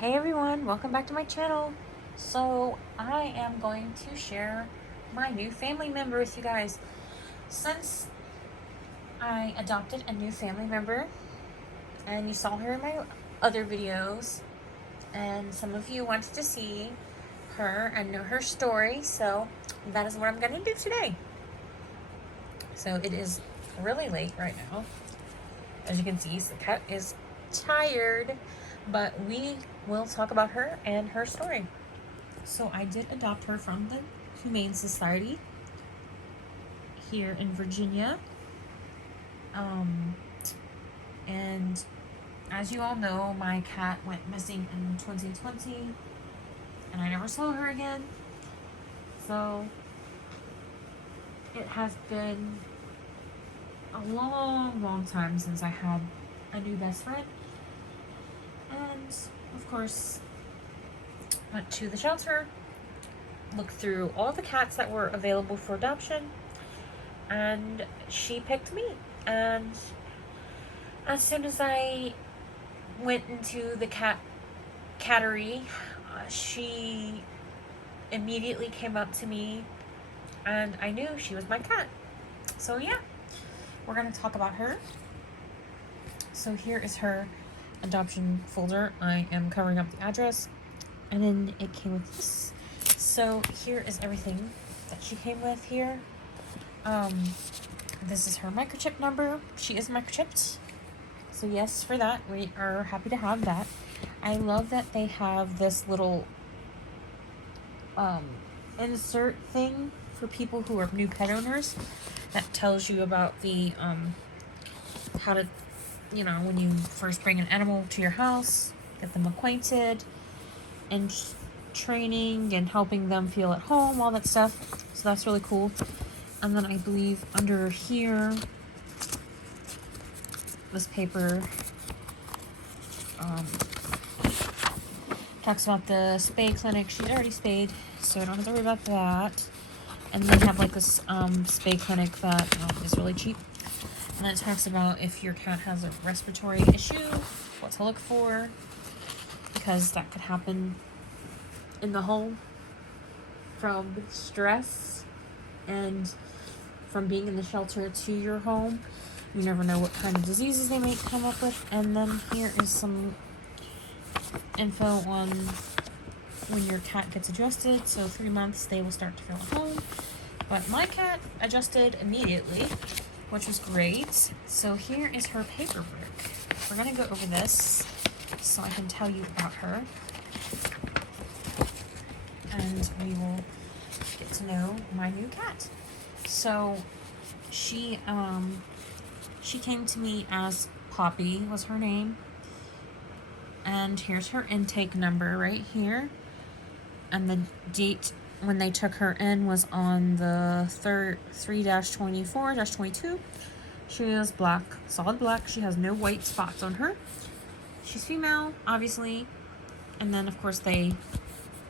Hey everyone, welcome back to my channel. So I am going to share my new family member with you guys. Since I adopted a new family member and you saw her in my other videos and some of you wanted to see her and know her story, so that is what I'm going to do today. So it is really late right now. As you can see, the cat is tired, but we will talk about her and her story. So I did adopt her from the Humane Society here in Virginia. And as you all know, my cat went missing in 2020 and I never saw her again. So it has been a long time since I had a new best friend. And of course, went to the shelter, looked through all the cats that were available for adoption, and she picked me. And as soon as I went into the cattery, she immediately came up to me and I knew she was my cat. So yeah, we're gonna talk about her. So here is her adoption folder. I am covering up the address, and then it came with this. So here is everything that she came with here. This is her microchip number. She is microchipped. So yes, for that, we are happy to have that. I love that they have this little insert thing for people who are new pet owners that tells you about the how to, when you first bring an animal to your house, get them acquainted, and training and helping them feel at home, all that stuff. So that's really cool. And then I believe under here, this paper talks about the spay clinic. She's already spayed, so I don't have to worry about that. And they have like this spay clinic that is really cheap. And then it talks about if your cat has a respiratory issue, what to look for, because that could happen in the home from stress and from being in the shelter to your home. You never know what kind of diseases they may come up with. And then here is some info on when your cat gets adjusted. So 3 months they will start to feel at home. But my cat adjusted immediately, which was great. So here is her paperwork. We're gonna go over this so I can tell you about her. And we will get to know my new cat. So she came to me as Poppy was her name. And here's her intake number right here. And the date when they took her in was on the 3-24-22. She is black, solid black. She has no white spots on her. She's female, obviously. And then, of course, they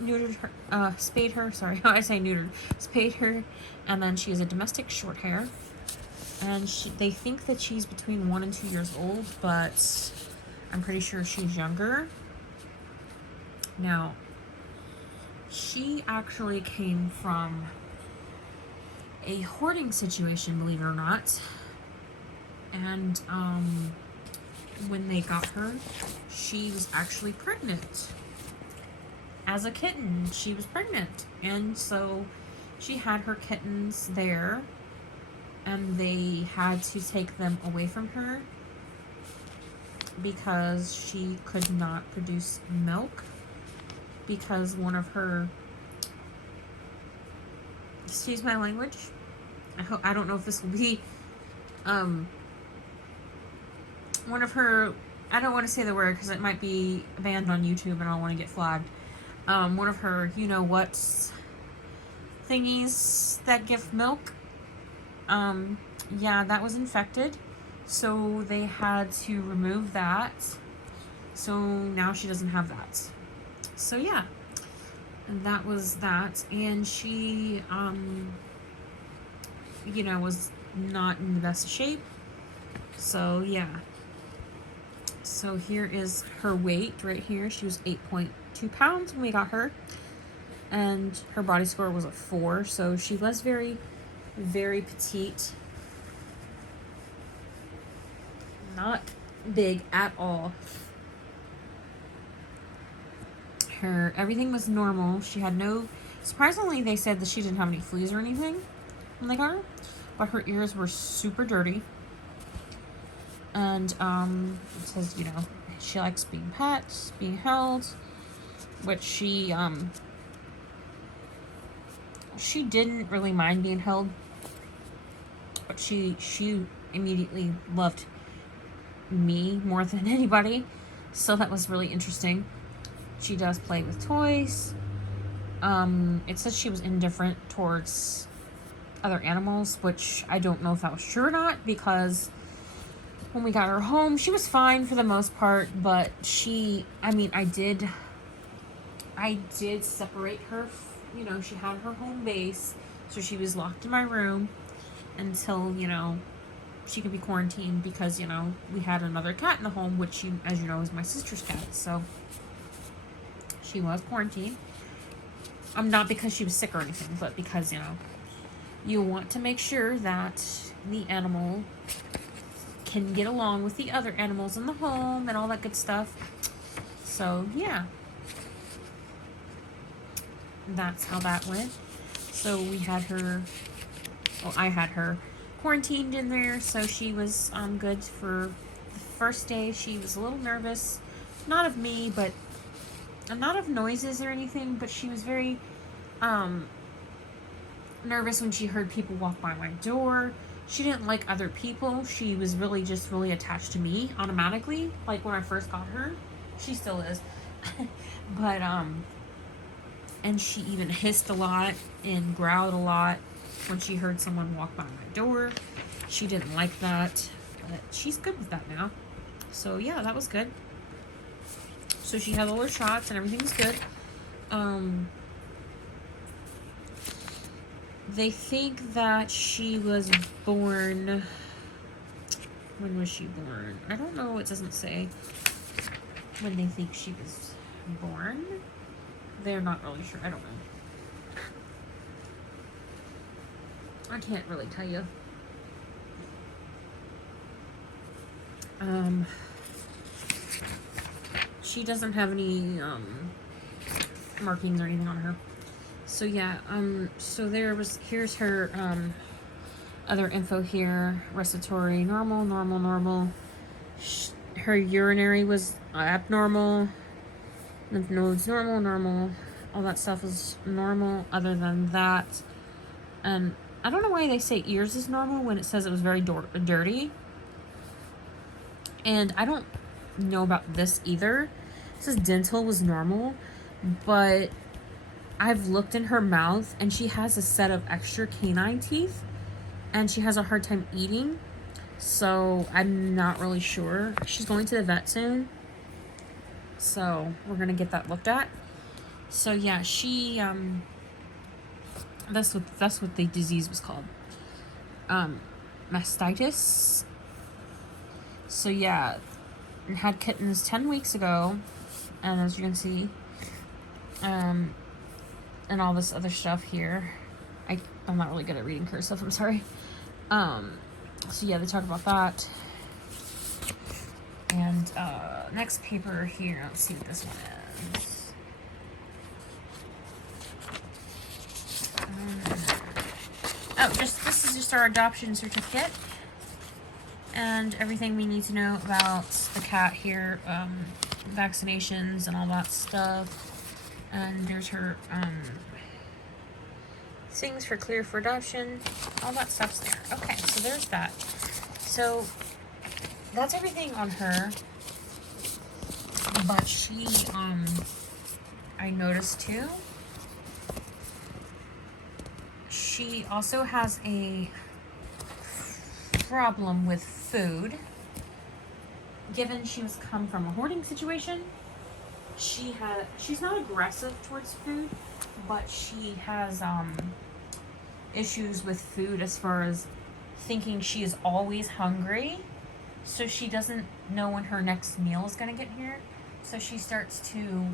neutered her, spayed her. Sorry, I say neutered. Spayed her. And then she is a domestic short hair. And they think that she's between 1 and 2 years old, but I'm pretty sure she's younger. Now, she actually came from a hoarding situation, believe it or not. And when they got her, she was actually pregnant. As a kitten, she was pregnant. And so she had her kittens there, and they had to take them away from her because she could not produce milk, because one of her, excuse my language, I don't know if this will be one of her, I don't want to say the word because it might be banned on YouTube and I don't want to get flagged. One of her what thingies that give milk, yeah, that was infected, so they had to remove that. So now she doesn't have that. So yeah, and that was that. And she was not in the best shape. So yeah, So here is her weight right here. She was 8.2 pounds when we got her. And her body score was a 4. So she was very, very petite. Not big at all. Everything was normal. She had no, surprisingly they said that she didn't have any fleas or anything when they got her, but her ears were super dirty. And it says, you know, she likes being pet, being held, which she didn't really mind being held, but she immediately loved me more than anybody, so that was really interesting. She does play with toys. It says she was indifferent towards other animals, which I don't know if that was true or not, because when we got her home, she was fine for the most part, but I did separate her, you know, she had her home base, so she was locked in my room until, you know, she could be quarantined, because, you know, we had another cat in the home, which, as you know, is my sister's cat, so she was quarantined. Not because she was sick or anything, but because, you know, you want to make sure that the animal can get along with the other animals in the home and all that good stuff. So, yeah. That's how that went. So we had her, well, I had her quarantined in there, so she was good for the first day. She was a little nervous, not of me, but not of noises or anything, but she was very nervous when she heard people walk by my door. She didn't like other people. She was really attached to me automatically, like when I first got her. She still is. But and she even hissed a lot and growled a lot when she heard someone walk by my door. She didn't like that, but she's good with that now. So yeah, that was good. So she had all her shots and everything's good. They think that she was born... When was she born? I don't know. It doesn't say when they think she was born. They're not really sure. I don't know. I can't really tell you. She doesn't have any markings or anything on her. So yeah, so here's her other info here. Respiratory, normal. Her urinary was abnormal. Lymph nodes, normal. All that stuff is normal other than that. And I don't know why they say ears is normal when it says it was very dirty. And I don't know about this either. It says dental was normal, but I've looked in her mouth and she has a set of extra canine teeth and she has a hard time eating. So I'm not really sure. She's going to the vet soon, so we're gonna get that looked at. So yeah, she that's what the disease was called. Mastitis. So yeah, had kittens 10 weeks ago, and as you can see, and all this other stuff here. I'm not really good at reading cursive, I'm sorry. So yeah, they talk about that. And next paper here, let's see what this one is. This is just our adoption certificate and everything we need to know about the cat here, vaccinations and all that stuff. And there's her things for clear for adoption, all that stuff's there. Okay, so there's that. So that's everything on her. But she, I noticed too, she also has a problem with food. Given she was come from a hoarding situation, she's not aggressive towards food, but she has issues with food as far as thinking she is always hungry So she doesn't know when her next meal is going to get here. So she starts to,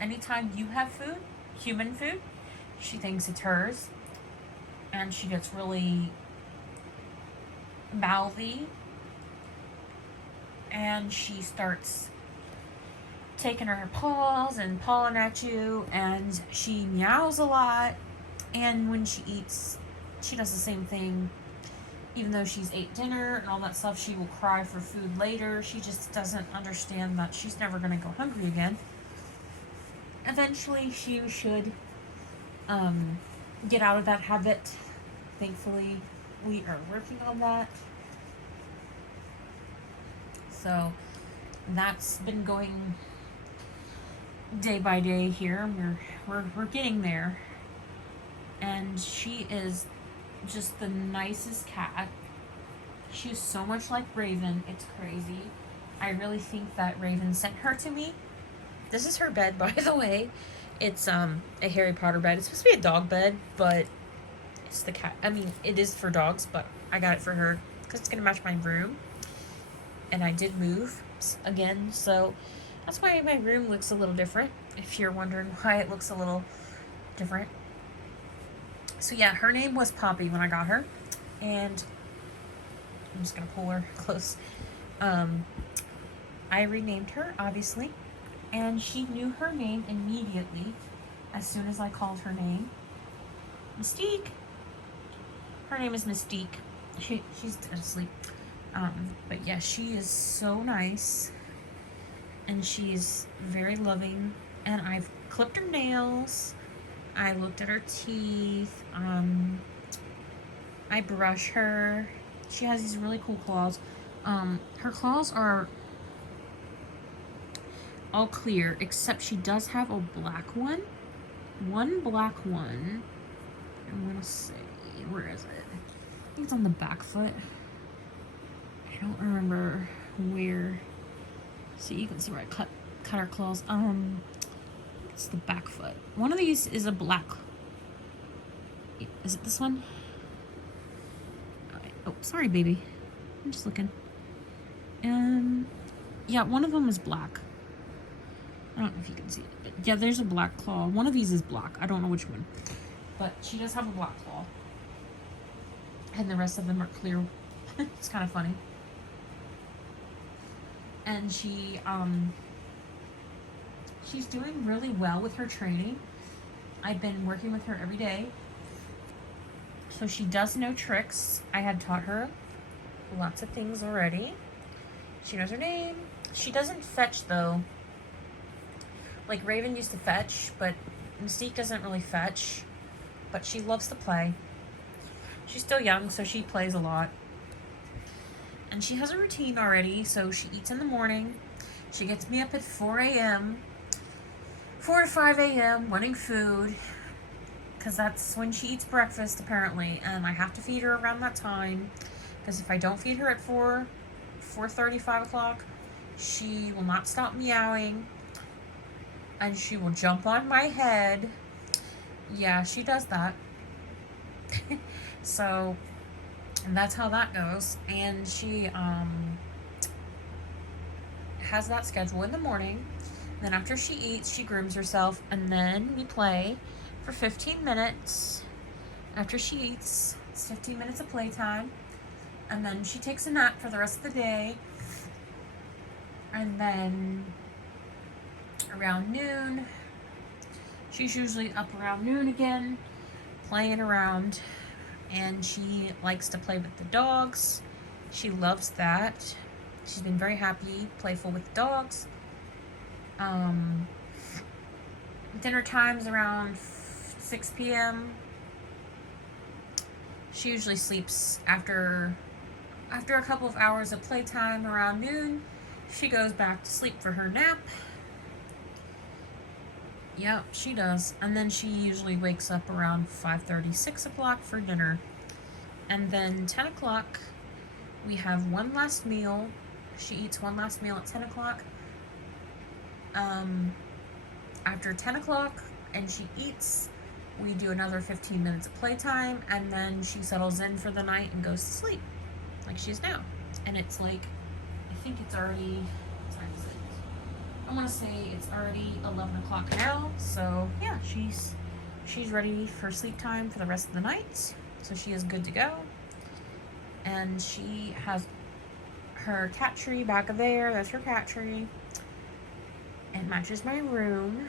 anytime you have food, human food, she thinks it's hers. And she gets really mouthy. And she starts taking her paws and pawing at you. And she meows a lot. And when she eats, she does the same thing. Even though she's ate dinner and all that stuff, she will cry for food later. She just doesn't understand that she's never going to go hungry again. Eventually, she should get out of that habit. Thankfully, we are working on that. So, that's been going day by day here. We're getting there. And she is just the nicest cat. She's so much like Raven. It's crazy. I really think that Raven sent her to me. This is her bed, by the way. It's a Harry Potter bed. It's supposed to be a dog bed, but it's the cat. I mean, it is for dogs, but I got it for her because it's gonna match my room. And I did move again, so that's why my room looks a little different. If you're wondering why it looks a little different. So yeah, her name was Poppy when I got her, and I'm just gonna pull her close. I renamed her, obviously, and she knew her name immediately as soon as I called her name. Mystique. Her name is Mystique. She's asleep. But yeah, she is so nice, and she's very loving. And I've clipped her nails. I looked at her teeth. I brush her. She has these really cool claws. Her claws are all clear, except she does have a black one. One black one. I'm gonna say, where is it? I think it's on the back foot. I don't remember where. See, you can see where I cut her claws. It's the back foot. One of these is a black. Is it this one? Oh, sorry, baby. I'm just looking. Yeah, one of them is black. I don't know if you can see it, but yeah, there's a black claw. One of these is black. I don't know which one, but she does have a black claw, and the rest of them are clear. It's kind of funny. And she's doing really well with her training. I've been working with her every day. So she does know tricks. I had taught her lots of things already. She knows her name. She doesn't fetch, though. Like Raven used to fetch, but Mystique doesn't really fetch. But she loves to play. She's still young, so she plays a lot. And she has a routine already, so she eats in the morning. She gets me up at 4 a.m. 4 to 5 a.m. wanting food, because that's when she eats breakfast, apparently. And I have to feed her around that time, because if I don't feed her at 4:30, 5 o'clock, she will not stop meowing, and she will jump on my head. Yeah, she does that. So, and that's how that goes. And she has that schedule in the morning. Then after she eats, she grooms herself, and then we play for 15 minutes. After she eats, it's 15 minutes of playtime. And then she takes a nap for the rest of the day. And then around noon, she's usually up around noon again, playing around. And she likes to play with the dogs. She loves that. She's been very happy, playful with dogs. Dinner time's around 6 p.m. She usually sleeps after a couple of hours of playtime around noon. She goes back to sleep for her nap. Yep, she does. And then she usually wakes up around 5:30, 6 o'clock for dinner. And then 10 o'clock, we have one last meal. She eats one last meal at 10 o'clock. After 10 o'clock and she eats, we do another 15 minutes of playtime, and then she settles in for the night and goes to sleep, like she is now. And it's like think it's already, what time is it? I want to say it's already 11 o'clock now. So yeah, she's ready for sleep time for the rest of the night. So she is good to go. And she has her cat tree back there. That's her cat tree. It matches my room.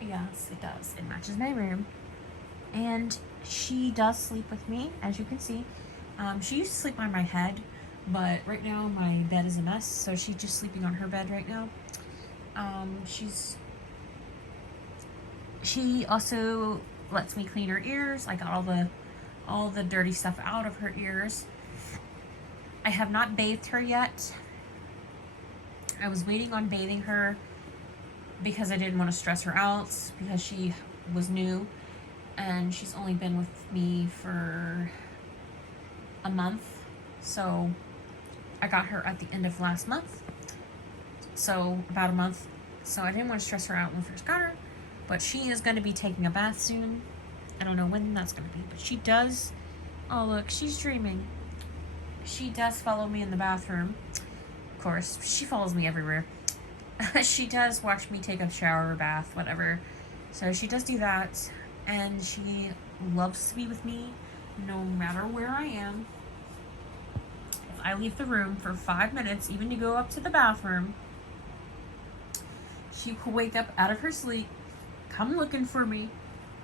Yes, it does. It matches my room. And she does sleep with me, as you can see. She used to sleep on my head, but right now my bed is a mess, so she's just sleeping on her bed right now. She also lets me clean her ears. I got all the dirty stuff out of her ears. I have not bathed her yet. I was waiting on bathing her because I didn't want to stress her out because she was new and she's only been with me for a month. So I got her at the end of last month. So about a month. So I didn't want to stress her out when we first got her. But she is going to be taking a bath soon. I don't know when that's going to be. But she does. Oh, look. She's dreaming. She does follow me in the bathroom. Of course. She follows me everywhere. She does watch me take a shower or bath, whatever. So she does do that. And she loves to be with me no matter where I am. If I leave the room for 5 minutes, even to go up to the bathroom, she will wake up out of her sleep, come looking for me,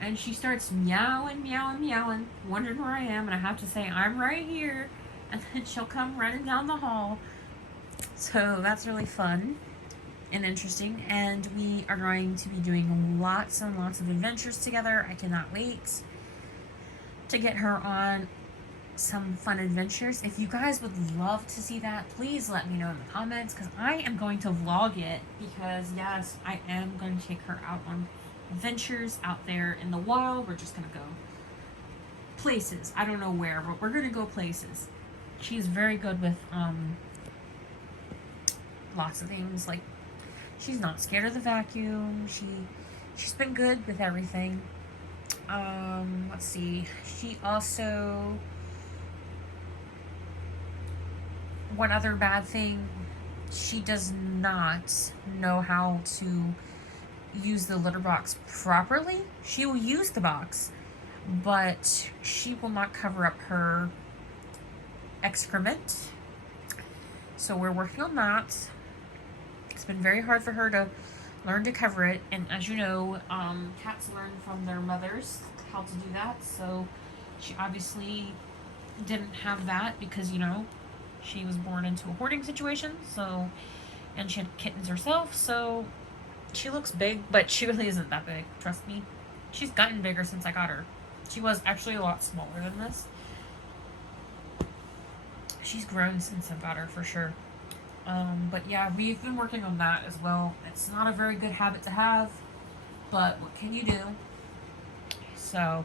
and she starts meowing, meowing, meowing, wondering where I am, and I have to say, I'm right here, and then she'll come running down the hall. So that's really fun and interesting, and we are going to be doing lots and lots of adventures together. I cannot wait to get her on some fun adventures. If you guys would love to see that, please let me know in the comments, because I am going to vlog it, because yes, I am going to take her out on adventures out there in the wild. We're just going to go places. I don't know where, but we're going to go places. She's very good with lots of things. Like, she's not scared of the vacuum. She's been good with everything. Let's see. She also, one other bad thing, she does not know how to use the litter box properly. She will use the box, but she will not cover up her excrement. So we're working on that. It's been very hard for her to learn to cover it, and as you know, cats learn from their mothers how to do that. So she obviously didn't have that because, you know, she was born into a hoarding situation. So, and she had kittens herself. So she looks big, but she really isn't that big. Trust me. She's gotten bigger since I got her. She was actually a lot smaller than this. She's grown since I got her for sure. But yeah, we've been working on that as well. It's not a very good habit to have, but what can you do? So,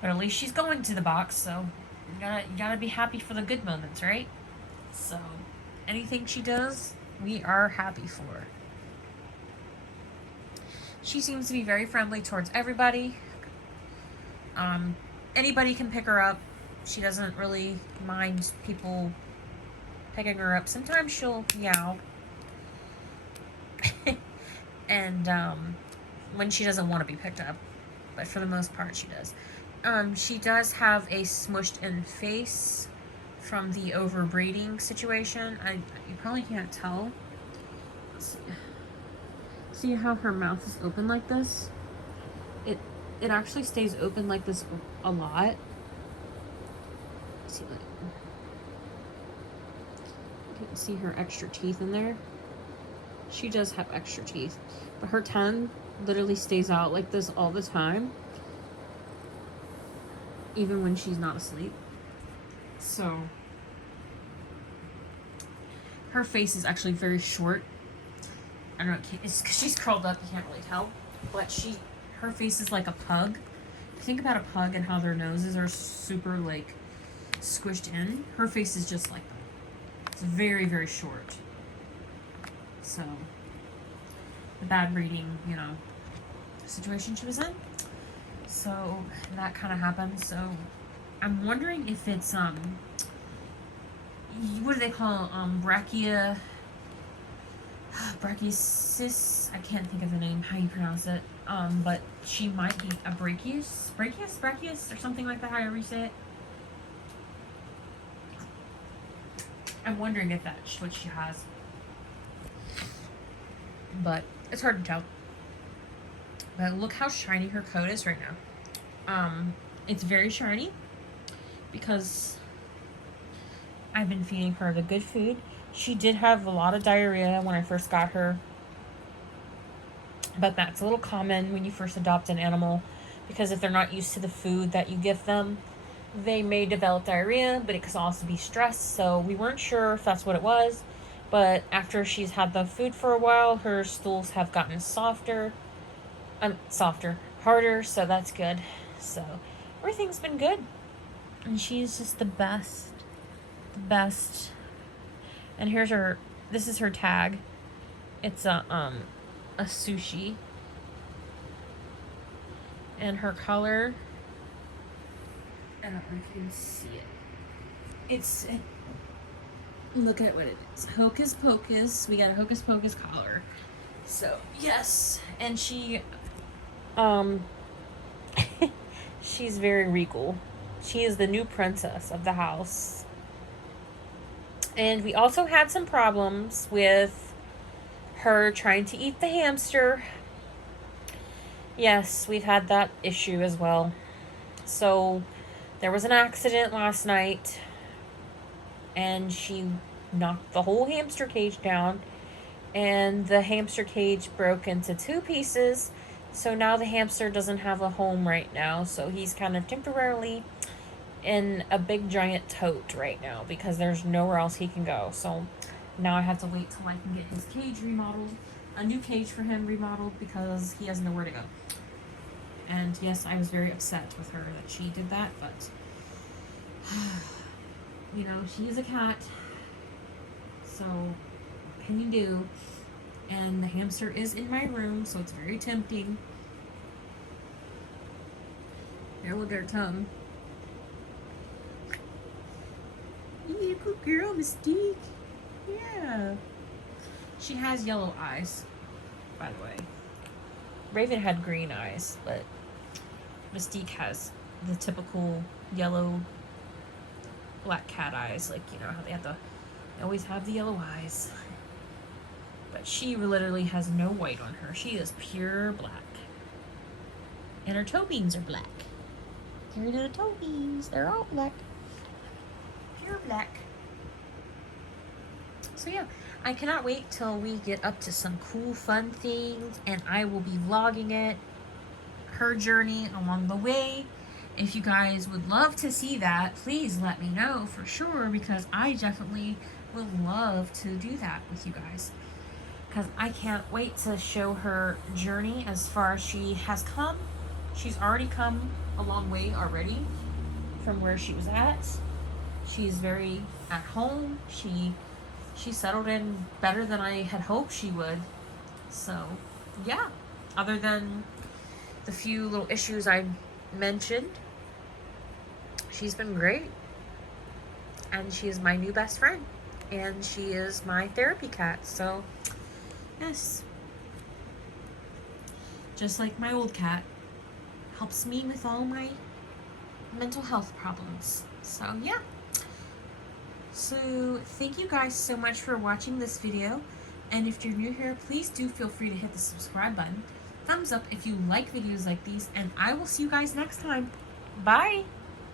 but at least she's going to the box, so you gotta be happy for the good moments, right? So, anything she does, we are happy for. She seems to be very friendly towards everybody. Anybody can pick her up. She doesn't really mind people picking her up. Sometimes she'll meow. And when she doesn't want to be picked up. But for the most part, she does. She does have a smushed in face from the overbreeding situation. You probably can't tell. Let's see how her mouth is open like this? It actually stays open like this a lot. Let's see, you can see her extra teeth in there. She does have extra teeth, but her tongue literally stays out like this all the time, even when she's not asleep. So her face is actually very short. I don't know, it's because she's curled up, you can't really tell, but her face is like a pug. If you think about a pug and how their noses are super like squished in, her face is just like that. It's very, very short. So the bad breeding, you know, situation she was in. So that kind of happened. So I'm wondering if it's what do they call brachiosis? I can't think of the name, how you pronounce it. But she might be a brachius, or something like that, however you say it. I'm wondering if that's what she has. But it's hard to tell. But look how shiny her coat is right now. It's very shiny because I've been feeding her the good food. She did have a lot of diarrhea when I first got her. But that's a little common when you first adopt an animal, because if they're not used to the food that you give them, they may develop diarrhea, but it could also be stress. So we weren't sure if that's what it was. But after she's had the food for a while, her stools have gotten harder, so that's good. So everything's been good. And she's just the best. And this is her tag. It's a sushi. And her color, I don't know if you can see it. Look at what it is. Hocus Pocus. We got a Hocus Pocus collar. So, yes. And she, she's very regal. She is the new princess of the house. And we also had some problems with her trying to eat the hamster. Yes, we've had that issue as well. So, there was an accident last night, and she knocked the whole hamster cage down, and the hamster cage broke into 2 pieces. So now the hamster doesn't have a home right now, so he's kind of temporarily in a big giant tote right now because there's nowhere else he can go. So now I have to wait till I can get his cage remodeled, a new cage for him remodeled, because he has nowhere to go. And yes, I was very upset with her that she did that, but you know, she is a cat, so what can you do? And the hamster is in my room, so it's very tempting. Here, look at her tongue. You good girl, Mystique. Yeah. She has yellow eyes, by the way. Raven had green eyes, but Mystique has the typical yellow, black cat eyes. Like, you know how they always have the yellow eyes. But she literally has no white on her. She is pure black. And her toe beans are black. Here are the toe beans. They're all black. Pure black. So yeah, I cannot wait till we get up to some cool, fun things, and I will be vlogging it, her journey along the way. If you guys would love to see that, please let me know for sure, because I definitely would love to do that with you guys. Because I can't wait to show her journey as far as she has come. She's already come a long way already from where she was at. She's very at home. She settled in better than I had hoped she would. So, yeah. Other than the few little issues I mentioned, she's been great. And she is my new best friend. And she is my therapy cat. So, yes. Just like my old cat. Helps me with all my mental health problems. So, yeah. So, thank you guys so much for watching this video. And if you're new here, please do feel free to hit the subscribe button. Thumbs up if you like videos like these. And I will see you guys next time. Bye!